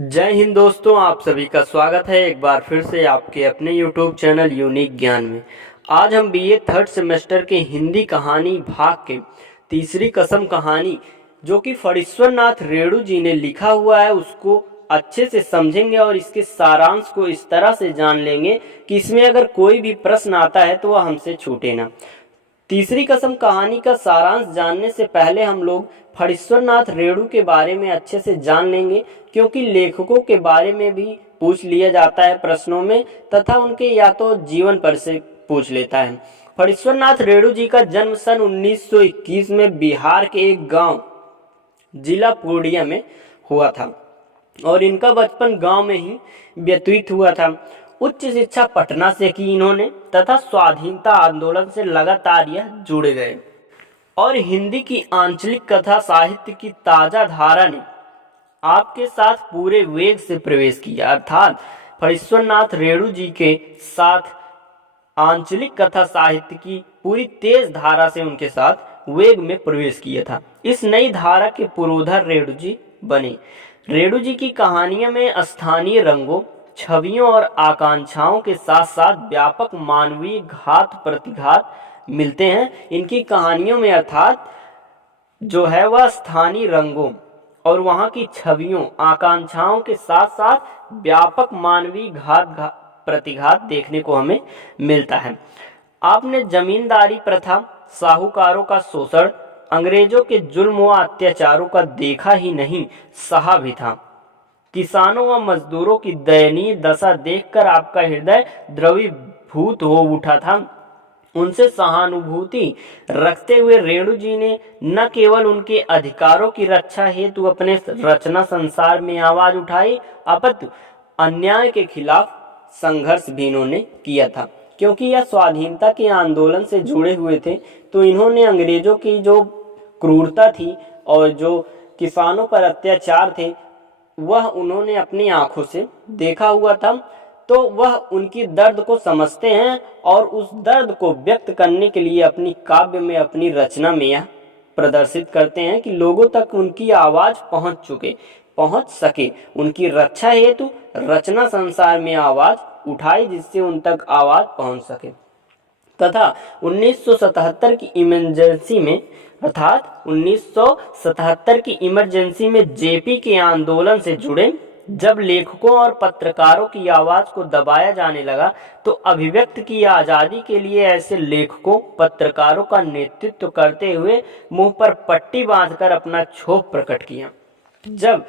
जय हिंद दोस्तों, आप सभी का स्वागत है एक बार फिर से आपके अपने YouTube चैनल यूनिक ज्ञान में। आज हम बीए थर्ड सेमेस्टर के हिंदी कहानी भाग के तीसरी कसम कहानी जो कि फणीश्वर नाथ रेणु जी ने लिखा हुआ है उसको अच्छे से समझेंगे और इसके सारांश को इस तरह से जान लेंगे कि इसमें अगर कोई भी प्रश्न आता है तो वह हमसे छूटे ना। तीसरी कसम कहानी का सारांश जानने से पहले हम लोग फणीश्वर नाथ रेणु के बारे में अच्छे से जान लेंगे, क्योंकि लेखकों के बारे में भी पूछ लिया जाता है प्रश्नों में तथा उनके या तो जीवन पर से पूछ लेता है। फणीश्वर नाथ रेणु जी का जन्म सन 1921 में बिहार के एक गांव जिला पूर्णिया में हुआ था और इनका बचपन गांव में ही व्यतीत हुआ था। उच्च शिक्षा पटना से की इन्होंने तथा स्वाधीनता आंदोलन से लगातार यह जुड़े गए और हिंदी की आंचलिक कथा साहित्य की ताजा धारा ने आपके साथ पूरे वेग से प्रवेश किया। अर्थात फणीश्वर नाथ रेणु जी के साथ आंचलिक कथा साहित्य की पूरी तेज धारा से उनके साथ वेग में प्रवेश किया था। इस नई धारा के पुरोधर रेणु जी बने। रेणु जी की कहानियों में स्थानीय रंगों, छवियों और आकांक्षाओं के साथ साथ व्यापक मानवीय घात प्रतिघात मिलते हैं। इनकी कहानियों में अर्थात जो है वह स्थानीय रंगों और वहाँ की छवियों, आकांक्षाओं के साथ साथ व्यापक मानवीय घात प्रतिघात देखने को हमें मिलता है। आपने जमींदारी प्रथा, साहूकारों का शोषण, अंग्रेजों के जुल्म व अत्याचारों का देखा ही नहीं, सहा भी था। किसानों व मजदूरों की दयनीय दशा देखकर आपका हृदय द्रवीभूत हो उठा था। उनसे सहानुभूति रखते हुए रेणु जी ने न केवल उनके अधिकारों की रक्षा हेतु अपने रचना संसार में आवाज उठाई, अपितु अन्याय के खिलाफ संघर्ष भी इन्होंने किया था। क्योंकि यह स्वाधीनता के आंदोलन से जुड़े हुए थे तो इन्होंने अंग्रेजों की जो क्रूरता थी और जो किसानों पर अत्याचार थे वह उन्होंने अपनी आंखों से देखा हुआ था, तो वह उनकी दर्द को समझते हैं और उस दर्द को व्यक्त करने के लिए अपनी काव्य में, अपनी रचना में यह प्रदर्शित करते हैं कि लोगों तक उनकी आवाज पहुंच सके। उनकी रक्षा हेतु रचना संसार में आवाज उठाई जिससे उन तक आवाज पहुंच सके। तथा 1977 की इमरजेंसी में अर्थात 1977 की इमरजेंसी में जेपी के आंदोलन से जुड़े जब लेखकों और पत्रकारों की आवाज को दबाया जाने लगा तो अभिव्यक्ति की आजादी के लिए ऐसे लेखकों, पत्रकारों का नेतृत्व करते हुए मुंह पर पट्टी बांधकर अपना क्षोभ प्रकट किया। जब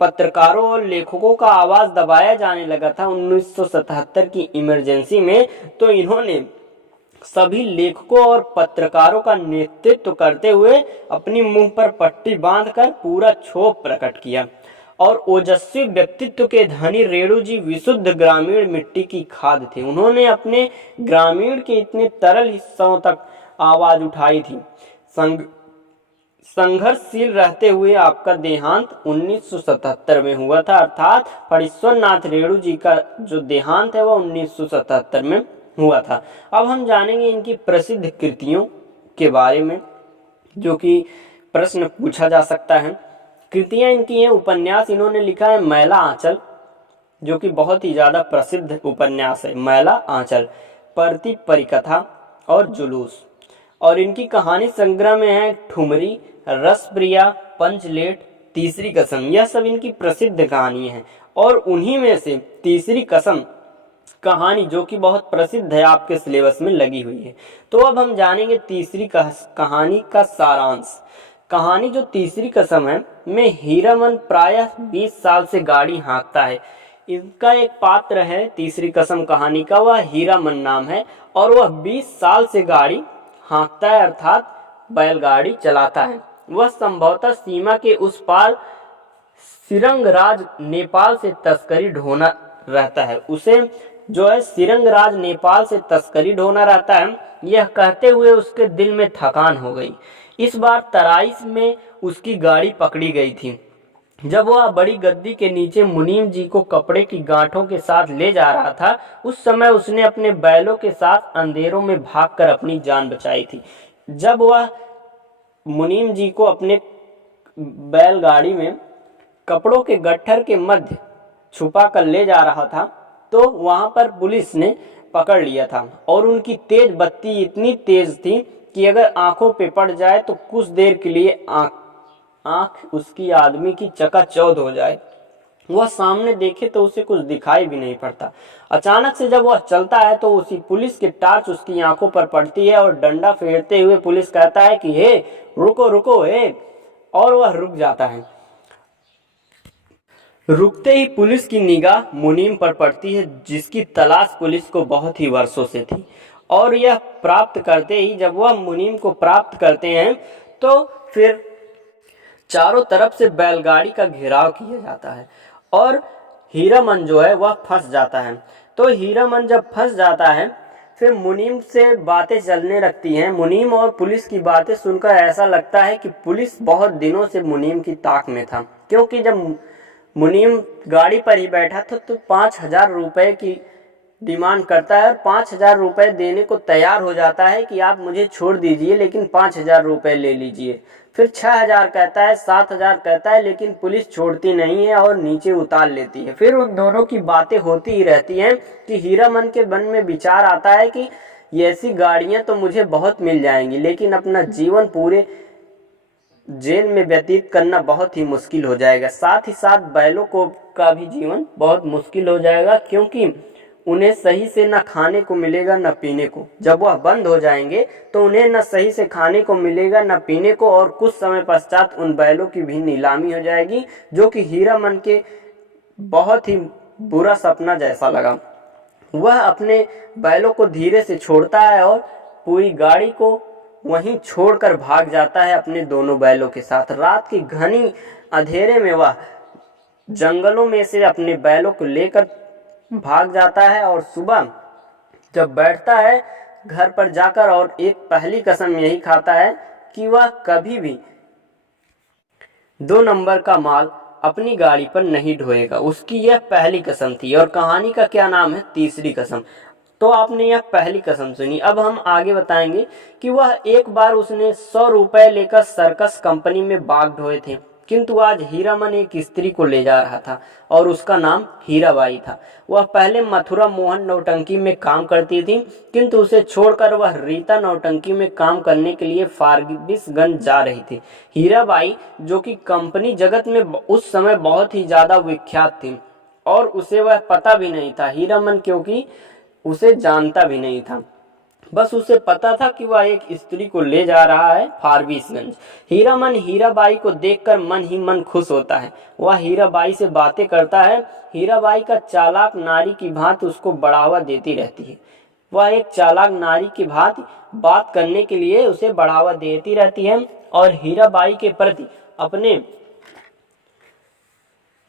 पत्रकारों और लेखकों का आवाज दबाया जाने लगा था 1977 की इमरजेंसी में, तो इन्होंने सभी लेखकों और पत्रकारों का नेतृत्व करते हुए अपनी मुंह पर पट्टी बांधकर पूरा क्षोभ प्रकट किया। और ओजस्वी व्यक्तित्व के धनी रेणु जी विशुद्ध ग्रामीण मिट्टी की खाद थे। उन्होंने अपने ग्रामीण के इतने तरल हिस्सों तक आवाज उठाई थी। संघर्षशील रहते हुए आपका देहांत 1977 में हुआ था। अर्थात फणीश्वर नाथ रेणु जी का जो देहांत है वह 1977 में हुआ था। अब हम जानेंगे इनकी प्रसिद्ध कृतियों के बारे में जो कि प्रश्न पूछा जा सकता है। कृतियां इनकी हैं। उपन्यास इन्होंने लिखा है मैला आंचल, जो कि बहुत ही ज्यादा प्रसिद्ध उपन्यास है। मैला आंचल, परती परिकथा और जुलूस। और इनकी कहानी संग्रह में है ठुमरी, रसप्रिया, पंचलेट, तीसरी कसम। यह सब इनकी प्रसिद्ध कहानी है और उन्हीं में से तीसरी कसम कहानी जो कि बहुत प्रसिद्ध है आपके सिलेबस में लगी हुई है। तो अब हम जानेंगे तीसरी कहानी का सारांश। कहानी जो तीसरी कसम है में हीरामन प्रायः 20 साल से गाड़ी हाँकता है। इनका एक पात्र है तीसरी कसम कहानी का, वह हीरामन नाम है और वह 20 साल से गाड़ी हाँकता है अर्थात बैलगाड़ी चलाता है। वह संभवतः सीमा के उस पार सिरंगराज नेपाल से तस्करी ढोना रहता है। उसे जो है सिरंगराज नेपाल से तस्करी ढोना रहता है। यह कहते हुए उसके दिल में थकान हो गई। इस बार तराइश में उसकी गाड़ी पकड़ी गई थी। जब वह बड़ी गद्दी के नीचे मुनीम जी को कपड़े की गांठों के साथ ले जा रहा था, उस समय उसने अपने बैलों के साथ अंधेरों में भागकर अपनी जान बचाई थी। जब वह मुनीम जी को अपने बैलगाड़ी में कपड़ों के गट्ठर के मध्य छुपा कर ले जा रहा था, तो वहां पर पुलिस ने पकड़ लिया था। और उनकी तेज बत्ती इतनी तेज थी कि अगर आंखों पे पड़ जाए तो कुछ देर के लिए आंख उसकी आदमी की चकाचौंध हो जाए। वह सामने देखे तो उसे कुछ दिखाई भी नहीं पड़ता। अचानक से जब वह चलता है तो उसी पुलिस की टार्च उसकी आंखों पर पड़ती है और डंडा फेरते हुए पुलिस कहता है कि हे रुको रुको हे, और वह रुक जाता है। रुकते ही पुलिस की निगाह मुनीम पर पड़ती है, जिसकी तलाश पुलिस को बहुत ही वर्षों से थी। और यह प्राप्त करते ही, जब वह मुनीम को प्राप्त करते हैं तो फिर चारों तरफ से बैलगाड़ी का घेराव किया जाता है और हीरामन जो है वह फंस जाता है। तो हीरामन जब फंस जाता है फिर मुनीम से बातें चलने लगती हैं। मुनीम और पुलिस की बातें सुनकर ऐसा लगता है कि पुलिस बहुत दिनों से मुनीम की ताक में था, क्योंकि जब मुनीम गाड़ी पर ही बैठा था तो 5,000 रुपए की डिमांड करता है और 5,000 रुपए देने को तैयार हो जाता है कि आप मुझे छोड़ दीजिए लेकिन 5,000 रुपए ले लीजिए। फिर 6,000 कहता है, 7,000 कहता है, लेकिन पुलिस छोड़ती नहीं है और नीचे उतार लेती है। फिर उन दोनों की बातें होती ही रहती हैं कि हीरामन के मन में विचार आता है कि ये ऐसी गाड़ियां तो मुझे बहुत मिल जाएंगी, लेकिन अपना जीवन पूरे जेल में व्यतीत करना बहुत ही मुश्किल हो जाएगा। साथ ही साथ बैलों को का भी जीवन बहुत मुश्किल हो जाएगा, क्योंकि उन्हें सही से न खाने को मिलेगा न पीने को। जब वह बंद हो जाएंगे तो उन्हें न सही से खाने को मिलेगा न पीने को, और कुछ समय पश्चात उन बैलों की भी नीलामी हो जाएगी, जो कि हीरामन के बहुत ही बुरा सपना जैसा लगा। वह अपने बैलों को धीरे से छोड़ता है और पूरी गाड़ी को वहीं छोड़कर भाग जाता है अपने दोनों बैलों के साथ। रात की घनी अंधेरे में वह जंगलों में से अपने बैलों को लेकर भाग जाता है और सुबह जब बैठता है घर पर जाकर और एक पहली कसम यही खाता है कि वह कभी भी 2 नंबर का माल अपनी गाड़ी पर नहीं ढोएगा। उसकी यह पहली कसम थी। और कहानी का क्या नाम है? तीसरी कसम। तो आपने यह पहली कसम सुनी। अब हम आगे बताएंगे कि वह एक बार उसने 100 रुपए लेकर सर्कस कंपनी में बाघ ढोए थे, किंतु आज हीरामन एक स्त्री को ले जा रहा था और उसका नाम हीराबाई था। वह पहले मथुरा मोहन नौटंकी में काम करती थी, किंतु उसे छोड़कर वह रीता नौटंकी में काम करने के लिए फारबिसगंज जा रही थी। हीराबाई, जो कि कंपनी जगत में उस समय बहुत ही ज्यादा विख्यात थी, और उसे वह पता भी नहीं था हीरामन, क्योंकि उसे जानता भी नहीं था। बस उसे पता था कि वह एक स्त्री को ले जा रहा है फारबिसगंज। हीरामन हीराबाई को देखकर मन ही मन खुश होता है। वह हीराबाई से बातें करता है। हीराबाई का चालाक नारी की भांति उसको बढ़ावा देती रहती है। वह एक चालाक नारी की भांति बात करने के लिए उसे बढ़ावा देती रहती है और हीराबाई के प्रति अपने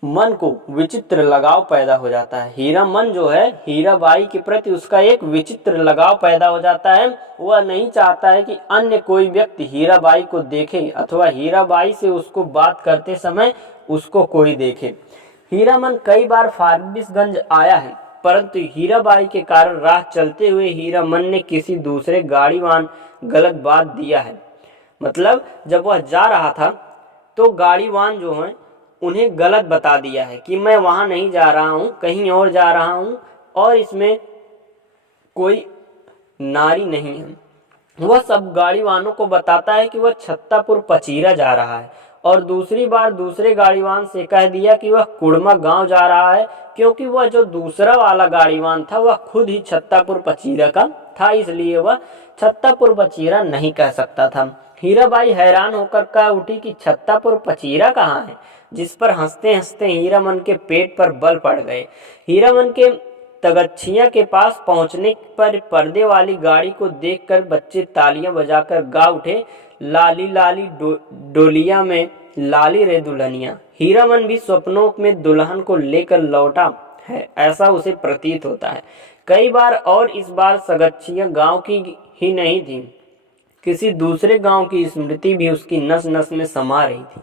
मन को विचित्र लगाव पैदा हो जाता है। हीरामन जो है हीराबाई के प्रति उसका एक विचित्र लगाव पैदा हो जाता है। वह नहीं चाहता है कि अन्य कोई व्यक्ति हीराबाई को देखे अथवा हीराबाई से उसको बात करते समय उसको कोई देखे। हीरामन कई बार फारबिसगंज आया है, परंतु हीराबाई के कारण राह चलते हुए हीरामन ने किसी दूसरे गाड़ीवान गलत बात दिया है। मतलब जब वह जा रहा था तो गाड़ीवान जो है उन्हें गलत बता दिया है कि मैं वहां नहीं जा रहा हूं, कहीं और जा रहा हूं और इसमें कोई नारी नहीं है। वह सब गाड़ीवानों को बताता है कि वह छत्तापुर पचीरा जा रहा है, और दूसरी बार दूसरे गाड़ीवान से कह दिया कि वह कुड़मा गांव जा रहा है, क्योंकि वह जो दूसरा वाला गाड़ीवान था वह खुद ही छत्तापुर पचीरा का था, इसलिए वह छत्तापुर पचीरा नहीं कह सकता था। हीराबाई हैरान होकर कह उठी कि छत्तापुर पचीरा कहाँ है, जिस पर हंसते हंसते हीरामन के पेट पर बल पड़ गए। हीरामन के तगच्छिया के पास पहुंचने पर पर्दे वाली गाड़ी को देखकर बच्चे तालियां बजाकर गा उठे, लाली लाली डोलिया में लाली रे दुल्हनिया। हीरामन भी स्वप्नों में दुल्हन को लेकर लौटा है, ऐसा उसे प्रतीत होता है कई बार। और इस बार सगच्छिया गांव की ही नहीं थी, किसी दूसरे गांव की स्मृति भी उसकी नस नस में समा रही थी।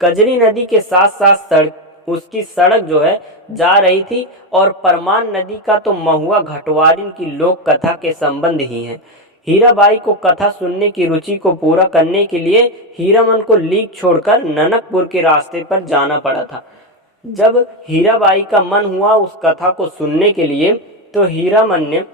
कजरी नदी के साथ साथ उसकी सड़क जो है जा रही थी, और परमान नदी का तो महुआ घटवारिन की लोक कथा के संबंध ही है। हीराबाई को कथा सुनने की रुचि को पूरा करने के लिए हीरामन को लीक छोड़कर ननकपुर के रास्ते पर जाना पड़ा था। जब हीराबाई का मन हुआ उस कथा को सुनने के लिए, तो हीरामन ने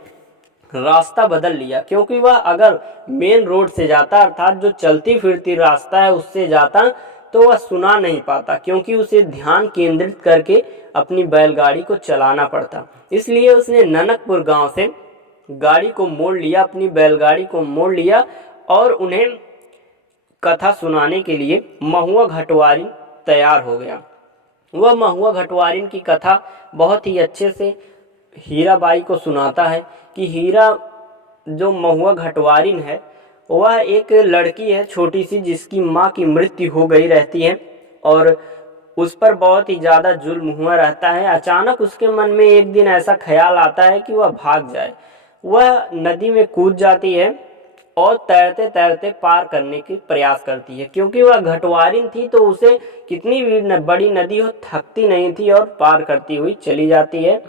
रास्ता बदल लिया, क्योंकि वह अगर मेन रोड से जाता, अर्थात जो चलती फिरती रास्ता है उससे जाता, तो वह सुना नहीं पाता, क्योंकि उसे ध्यान केंद्रित करके अपनी बैलगाड़ी को चलाना पड़ता। इसलिए उसने ननकपुर गांव से गाड़ी को मोड़ लिया, अपनी बैलगाड़ी को मोड़ लिया और उन्हें कथा सुनाने के लिए महुआ घटवारिन तैयार हो गया। वह महुआ घटवारिन की कथा बहुत ही अच्छे से हीराबाई को सुनाता है कि हीरा जो महुआ घटवारिन है वह एक लड़की है छोटी सी, जिसकी माँ की मृत्यु हो गई रहती है और उस पर बहुत ही ज़्यादा जुल्म हुआ रहता है। अचानक उसके मन में एक दिन ऐसा ख्याल आता है कि वह भाग जाए। वह नदी में कूद जाती है और तैरते तैरते पार करने की प्रयास करती है, क्योंकि वह घटवारिन थी तो उसे कितनी भी बड़ी नदी हो थकती नहीं थी और पार करती हुई चली जाती है।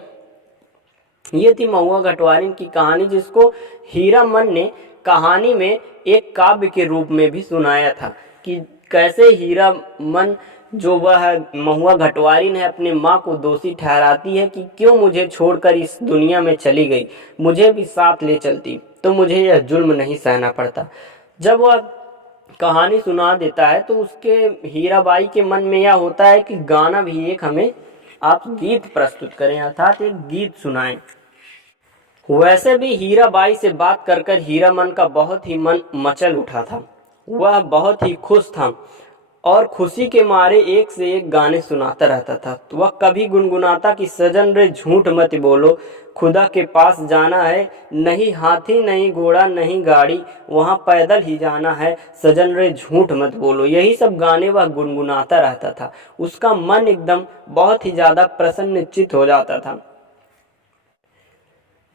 ये थी महुआ घटवारिन की कहानी, जिसको हीरामन ने कहानी में एक काव्य के रूप में भी सुनाया था कि कैसे हीरामन जो वह महुआ घटवारिन है अपने माँ को दोषी ठहराती है कि क्यों मुझे छोड़कर इस दुनिया में चली गई, मुझे भी साथ ले चलती तो मुझे यह जुल्म नहीं सहना पड़ता। जब वह कहानी सुना देता है तो उसके हीराबाई के मन में यह होता है कि गाना भी एक हमें आप गीत प्रस्तुत करें, अर्थात एक गीत सुनाएं। वैसे भी हीराबाई से बात कर कर हीरामन का बहुत ही मन मचल उठा था। वह बहुत ही खुश था और खुशी के मारे एक से एक गाने सुनाता रहता था। तो वह कभी गुनगुनाता कि सजन रे झूठ मत बोलो, खुदा के पास जाना है, नहीं हाथी नहीं घोड़ा नहीं गाड़ी, वहाँ पैदल ही जाना है, सजन रे झूठ मत बोलो। यही सब गाने वह गुनगुनाता रहता था। उसका मन एकदम बहुत ही ज़्यादा प्रसन्नचित्त हो जाता था।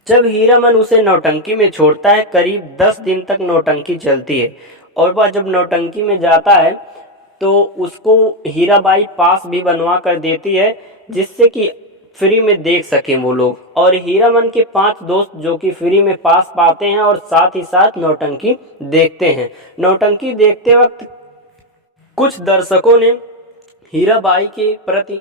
जब हीरामन उसे नौटंकी में छोड़ता है, करीब 10 दिन तक नौटंकी चलती है और वह जब नौटंकी में जाता है तो उसको हीराबाई पास भी बनवा कर देती है, जिससे कि फ्री में देख सकें वो लोग। और हीरामन के 5 दोस्त जो कि फ्री में पास पाते हैं और साथ ही साथ नौटंकी देखते हैं। नौटंकी देखते वक्त कुछ दर्शकों ने हीराबाई के प्रति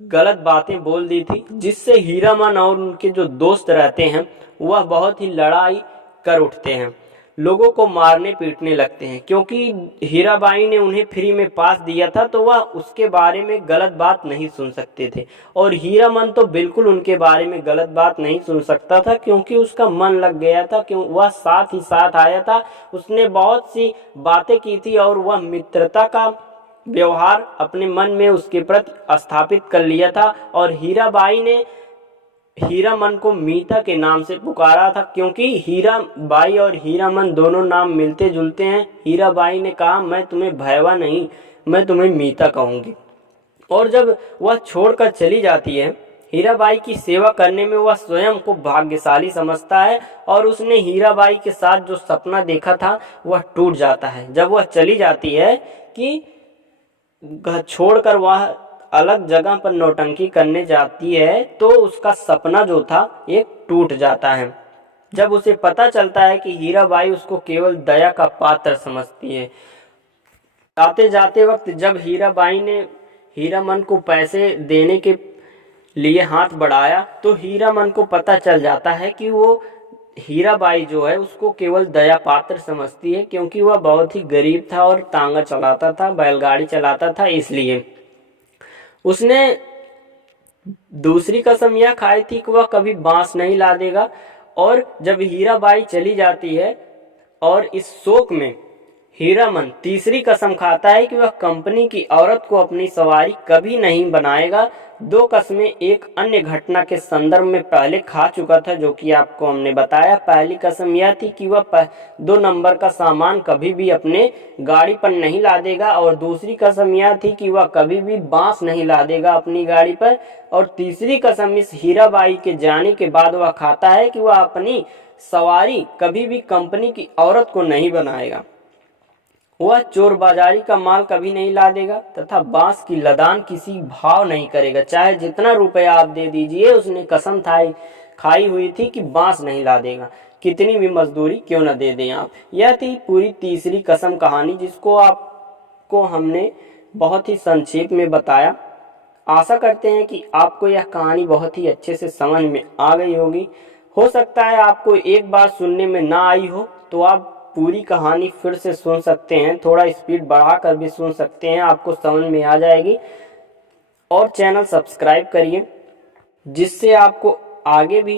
गलत बातें बोल दी थी, जिससे हीरामन और उनके जो दोस्त रहते हैं वह बहुत ही लड़ाई कर उठते हैं, लोगों को मारने पीटने लगते हैं। क्योंकि हीराबाई ने उन्हें फ्री में पास दिया था तो वह उसके बारे में गलत बात नहीं सुन सकते थे, और हीरामन तो बिल्कुल उनके बारे में गलत बात नहीं सुन सकता था, क्योंकि उसका मन लग गया था, क्यों वह साथ ही साथ आया था। उसने बहुत सी बातें की थी और वह मित्रता का व्यवहार अपने मन में उसके प्रति स्थापित कर लिया था। और हीराबाई ने हीरामन को मीता के नाम से पुकारा था, क्योंकि हीराबाई और हीरामन दोनों नाम मिलते जुलते हैं। हीराबाई ने कहा मैं तुम्हें भैवा नहीं, मैं तुम्हें मीता कहूँगी। और जब वह छोड़कर चली जाती है, हीराबाई की सेवा करने में वह स्वयं को भाग्यशाली समझता है और उसने हीराबाई के साथ जो सपना देखा था वह टूट जाता है। जब वह चली जाती है कि छोड़कर वह अलग जगह पर नौटंकी करने जाती है, तो उसका सपना जो था एक टूट जाता है। जब उसे पता चलता है कि हीराबाई उसको केवल दया का पात्र समझती है। आते जाते वक्त जब हीराबाई ने हीरामन को पैसे देने के लिए हाथ बढ़ाया, तो हीरामन को पता चल जाता है कि वो हीराबाई जो है उसको केवल दया पात्र समझती है, क्योंकि वह बहुत ही गरीब था और तांगा चलाता था, बैलगाड़ी चलाता था। इसलिए उसने दूसरी कसम यह खाई थी कि वह कभी बांस नहीं ला देगा। और जब हीराबाई चली जाती है और इस शोक में हीरामन तीसरी कसम खाता है कि वह कंपनी की औरत को अपनी सवारी कभी नहीं बनाएगा। 2 कस्में एक अन्य घटना के संदर्भ में पहले खा चुका था, जो कि आपको हमने बताया। पहली कसम यह थी कि वह 2 नंबर का सामान कभी भी अपने गाड़ी पर नहीं लादेगा, और दूसरी कसम यह थी कि वह कभी भी बांस नहीं लादेगा अपनी गाड़ी पर। और तीसरी कसम इस हीराबाई के जाने के बाद वह खाता है कि वह अपनी सवारी कभी भी कंपनी की औरत को नहीं बनाएगा, वह चोर बाजारी का माल कभी नहीं ला देगा, तथा बांस की लदान किसी भाव नहीं करेगा, चाहे जितना रुपया आप दे दीजिए। उसने कसम खाई हुई थी कि बांस नहीं ला देगा, कितनी भी मजदूरी क्यों न दे दें आप। यह थी पूरी तीसरी कसम कहानी, जिसको आपको हमने बहुत ही संक्षेप में बताया। आशा करते हैं कि आपको यह कहानी बहुत ही अच्छे से समझ में आ गई होगी। हो सकता है आपको एक बार सुनने में ना आई हो तो आप पूरी कहानी फिर से सुन सकते हैं, थोड़ा स्पीड बढ़ा कर भी सुन सकते हैं, आपको समझ में आ जाएगी। और चैनल सब्सक्राइब करिए जिससे आपको आगे भी